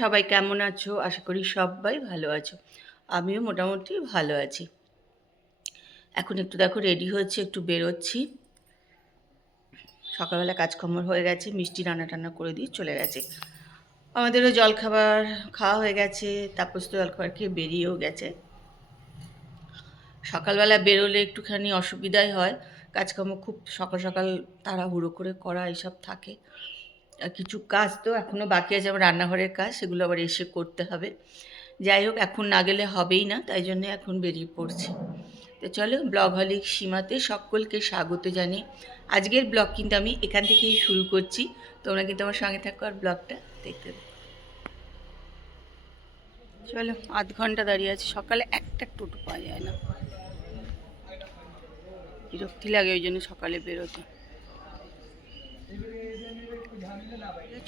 সবাই কেমন আছো? আশা করি সবাই ভালো আছো। আমিও মোটামুটি ভালো আছি। এখন একটু দেখো রেডি হচ্ছে, একটু বেরোচ্ছি। সকালবেলা কাজকর্ম হয়ে গেছে, মিষ্টি রান্না টান্না করে দিয়ে চলে গেছে। আমাদেরও জলখাবার খাওয়া হয়ে গেছে, তাপস তো জলখাবার খেয়ে বেরিয়েও গেছে। সকালবেলা বেরোলে একটুখানি অসুবিধাই হয়, কাজকর্ম খুব সকাল সকাল তাড়াহুড়ো করে করা এইসব থাকে। আর কিছু কাজ তো এখনও বাকি আছে, আমার রান্নাঘরের কাজ, সেগুলো আবার এসে করতে হবে। যাই হোক, এখন না গেলে হবেই না, তাই জন্য এখন বেরিয়ে পড়ছি। তো চলো, ব্লগহলিক সীমাতে সকলকে স্বাগত জানিয়ে আজকের ব্লগ কিন্তু আমি এখান থেকেই শুরু করছি। তোমরা কিন্তু আমার সঙ্গে থাকো আর ব্লগটা দেখতে থাকো। চলো, আধ ঘন্টা দাঁড়িয়ে আছি, সকালে একটা টোটো পাওয়া যায় না, বিরক্তি লাগে ওই জন্য সকালে বেরোতে।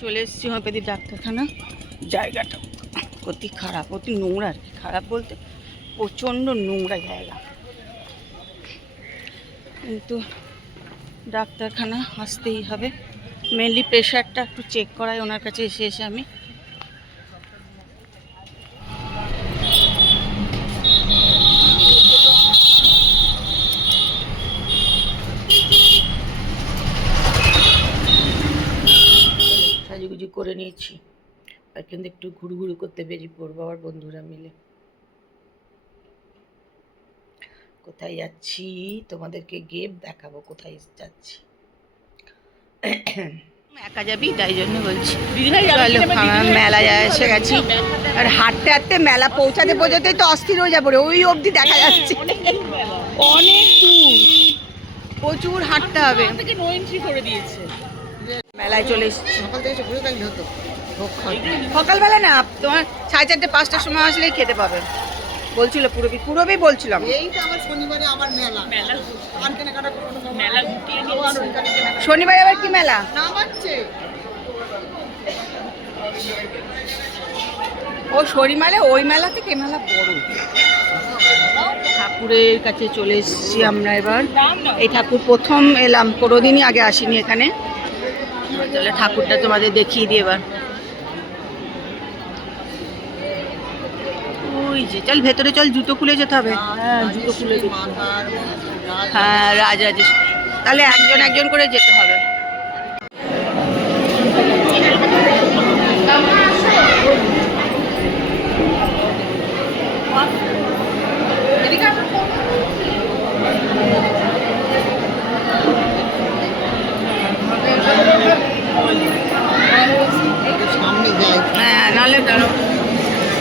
চলে এসেছি হোমিওপ্যাথি ডাক্তারখানা। জায়গাটা অতি খারাপ, অতি নোংরা, আর কি খারাপ বলতে প্রচণ্ড নোংরা জায়গা, কিন্তু ডাক্তারখানা আসতেই হবে। মেনলি প্রেশারটা একটু চেক করাই ওনার কাছে এসে আমি। সাজুগুজু করে নিয়েছি, আর কিন্তু একটু ঘুরু করতে বেরিয়ে পড়বো আবার বন্ধুরা মিলে। কোথায় যাচ্ছি তোমাদেরকে গিয়ে দেখাবো, কোথায় যাচ্ছি। একা যাবি তাই জন্য বলছি। মেলায় এসে গেছি, আর হাঁটতে হাঁটতে মেলা পৌঁছাতে পৌঁছাতে তো অস্থির হয়ে যাবো রে, ওই অবধি দেখা যাচ্ছে। অনেক দূর, প্রচুর হাঁটতে হবে। মেলায় চলে এসেছি। সকালবেলা না, তোমার 4:30 5টার সময় আসলেই খেতে পাবে বলছিল পুরবি বলছিলাম। এই তো আমার শনিবারে আবার মেলা আর কেনাকাটা করব, মেলা গুটিয়ে নিয়েছি। শনিবারে আবার কি মেলা নামাচ্ছে? ও শনিবারে ওই মেলা থেকে মেলা বড়। ঠাকুরের কাছে চলে এসেছি আমরা এবার। এই ঠাকুর প্রথম এলাম, কোনোদিনই আগে আসিনি এখানে। তাহলে ঠাকুরটা তোমাদের দেখিয়ে দিই এবার। ওই যে, চল ভেতরে চল, জুতো খুলে যেতে হবে। হ্যাঁ, জুতো খুলে যেতে হবে। হ্যাঁ, রাজরাজেশ্বরী। তাহলে একজন একজন করে যেতে হবে। হ্যাঁ, নাহলে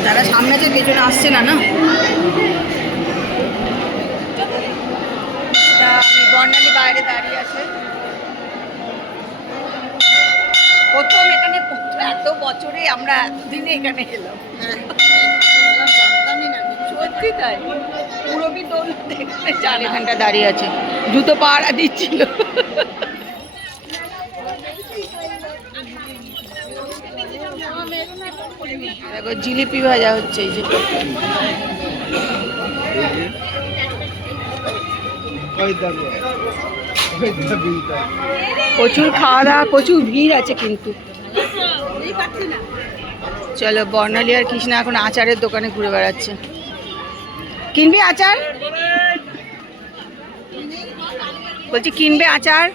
তারা সামনে যে পেছনে আসছে না না। বর্ণালী বাইরে দাঁড়িয়ে আছে। প্রথম এখানে এত বছরে আমরা এতদিনে এখানে এলাম, সত্যি তাই। পুরবি দোল দেখতে চাল এখানটা দাঁড়িয়ে আছে, জুতো পাহারা দিচ্ছিল। দেখো জিলিপি ভাজা হচ্ছে, এই যে প্রচুর খাওয়া দাওয়া, প্রচুর ভিড় আছে কিন্তু। চলো, বর্ণালী আর কৃষ্ণা এখন আচারের দোকানে ঘুরে বেড়াচ্ছে। কিনবি আচার? বলছি কিনবে আচার?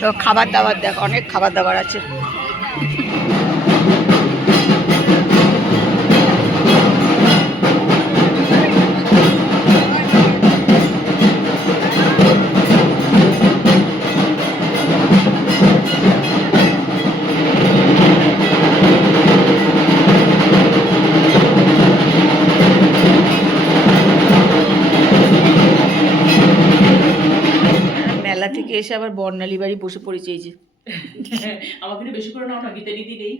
তো খাবার দাবার দেখ, অনেক খাবার দাবার আছে। মেলা থেকে এসে আবার বর্ণালী বাড়ি বসে পড়েছে, এই যে। আমাকে বেশি করে নাও না, গীতালি দিই।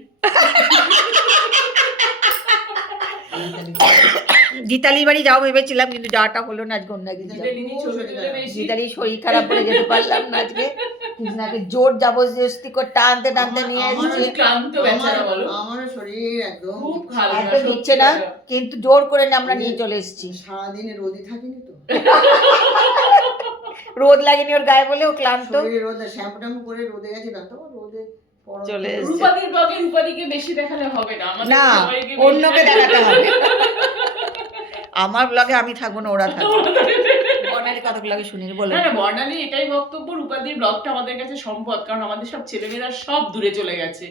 গীতালি বাড়ি যাও ভেবেছিলাম, কিন্তু যাওয়াটা হলো না আজকে। অন্য গীতালি শরীর খারাপ বলে যেতে পারলাম না আজকে। কৃষ্ণাকে জোর জবরদস্তি করে টানতে টানতে নিয়ে এসেছি। আমার শরীর একদম দিচ্ছে না, কিন্তু জোর করে আমরা নিয়ে চলে এসেছি। সারাদিনে রোদই থাকিনি তো। রোদ লাগেনি ওর গায়ে বলে ও ক্লান্ত শরীরে রোদে শ্যাম্পু ট্যাম্পু করে রোদে গেছিলাম তো রোদে চলে এসেছে। রূপাদির ব্লগে রূপাদিকে বেশি দেখালে হবে না, আমাদের না সবাইকে বেশি অন্যকে দেখাতে হবে আমার ব্লগে আমি থাকবো না ওরা থাকবে বর্ণালী কত ব্লগে শুনিনি বলো না না, বর্ণালী এটাই বক্তব্য, রূপাদির ব্লগটা আমাদের কাছে সম্পদ, কারণ আমাদের সব ছেলেমেয়েরা সব দূরে চলে গেছে,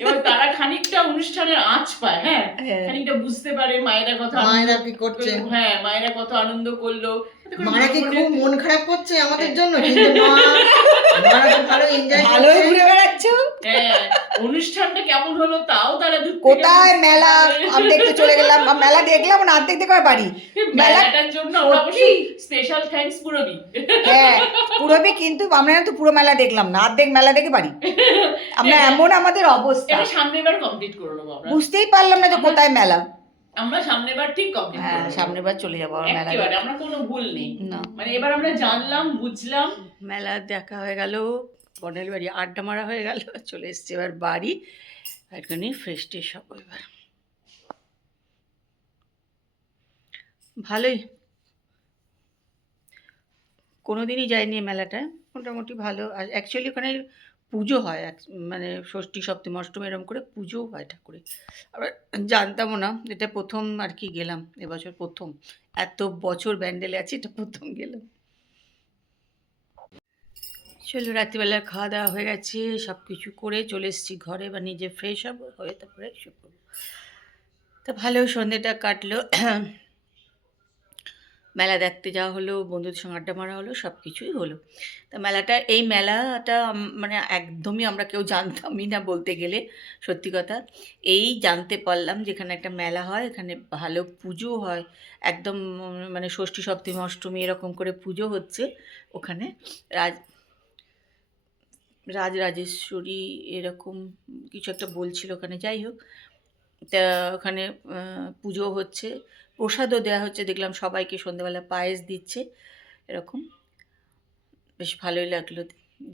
এবার তারা খানিকটা অনুষ্ঠানের আঁচ পায়, হ্যাঁ হ্যাঁ। খানিকটা বুঝতে পারে মায়েরা কত মায়েরা আনন্দ কি করছে? হ্যাঁ মায়েরা কত আনন্দ করলো, মারা কি খুব মন খারাপ করছে আমাদের জন্য, কিন্তু না, মারা তো ভালো এনজয় ভালোই করছে। ঘুরে বেড়াচ্ছ হ্যাঁ অনুষ্ঠানটা কেমন হলো তাও তারা দূর থেকে কোথায় বুঝতে মেলা পারে। আমি দেখতে চলে গেলাম আর মেলা দেখলাম না অর্ধেক দেখে আবার বাড়ি মেলা মেলাটার জন্য আমরা সত্যি? অবশ্যই স্পেশাল থ্যাঙ্কস পুরবি। হ্যাঁ পুরোবি কিন্তু আমরা তো পুরো মেলা দেখলাম না অর্ধেক মেলা দেখে বাড়ি আমরা এমন আমাদের অবস্থা এটা সামনের বার কমপ্লিট করে নেবো আমরা, বুঝতেই পারলাম না যে কোথায় মেলা আমরা সামনের বার ঠিক কমপ্লিট হ্যাঁ করব সামনের বার চলে যাবো আবার মেলা একেবারে, দেখতে। আমরা কোনো ভুল নেই, না মানে এবার আমরা জানলাম বুঝলাম। মেলা দেখা হয়ে গেল, বর্ণালী বাড়ি আড্ডা মারা হয়ে গেল, চলে এসছে এবার বাড়ি, একটুখানি ফ্রেশ ট্রেশ হবো এবার। ভালোই, কোনো দিনই যাইনি এই মেলাটায়, মোটামুটি ভালো। আর অ্যাকচুয়ালি ওখানে পুজো হয়, মানে ষষ্ঠী সপ্তমী অষ্টমী এরকম করে পুজোও হয় ঠাকুরের। আবার জানতামও না, এটা প্রথম আর কি গেলাম, এবছর প্রথম, এত বছর ব্যান্ডেলে আছি এটা প্রথম গেলাম। চলো রাত্রিবেলা খাওয়া দাওয়া হয়ে গেছে, সব কিছু করে চলে এসেছি ঘরে, বা নিজে ফ্রেশ হবো হয়ে তারপরে শুয়ে পড়বো। তা ভালো সন্ধ্যেটা কাটলো, মেলা দেখতে যাওয়া হলো, বন্ধুদের সঙ্গে আড্ডা মারা হলো, সব কিছুই হলো। তা মেলাটা, এই মেলাটা মানে একদমই আমরা কেউ জানতামই না বলতে গেলে, সত্যি কথা। এই জানতে পারলাম যেখানে একটা মেলা হয়, এখানে ভালো পুজো হয়, একদম মানে ষষ্ঠী সপ্তমী অষ্টমী এরকম করে পুজো হচ্ছে ওখানে। রাজরাজেশ্বরী এরকম কিছু একটা বলছিল ওখানে, যাই হোক। তা ওখানে পুজো হচ্ছে, প্রসাদও দেওয়া হচ্ছে, দেখলাম সবাইকে সন্ধ্যেবেলা পায়েস দিচ্ছে এরকম, বেশ ভালোই লাগলো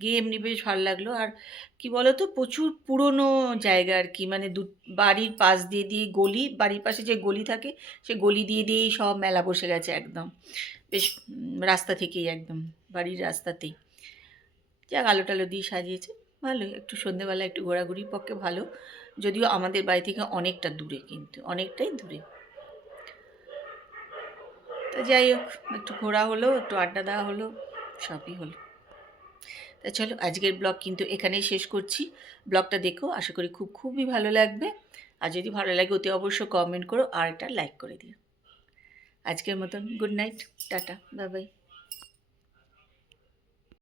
গিয়ে, এমনি বেশ ভালো লাগলো। আর কি বলো তো, প্রচুর পুরনো জায়গা আর কি, মানে বাড়ির পাশ দিয়ে দিয়ে গলি, বাড়ির পাশে যে গলি থাকে সে গলি দিয়ে দিয়েই সব মেলা বসে গেছে একদম, বেশ রাস্তা থেকেই একদম বাড়ির রাস্তাতেই, যাক আলো টালো দিয়ে সাজিয়েছে, ভালোই। একটু সন্ধ্যেবেলা একটু ঘোরাঘুরির পক্ষে ভালো, যদিও আমাদের বাড়ি থেকে অনেকটা দূরে, কিন্তু অনেকটাই দূরে। তো যাই হোক, একটু ঘোরা হলো, একটু আড্ডা দেওয়া হলো, সবই হলো। তা চলো আজকের ব্লগ কিন্তু এখানেই শেষ করছি। ব্লগটা দেখো, আশা করি খুবই ভালো লাগবে। আর যদি ভালো লাগে অতি অবশ্য কমেন্ট করো আর একটা লাইক করে দিও। আজকের মতন good night, tata, bye bye.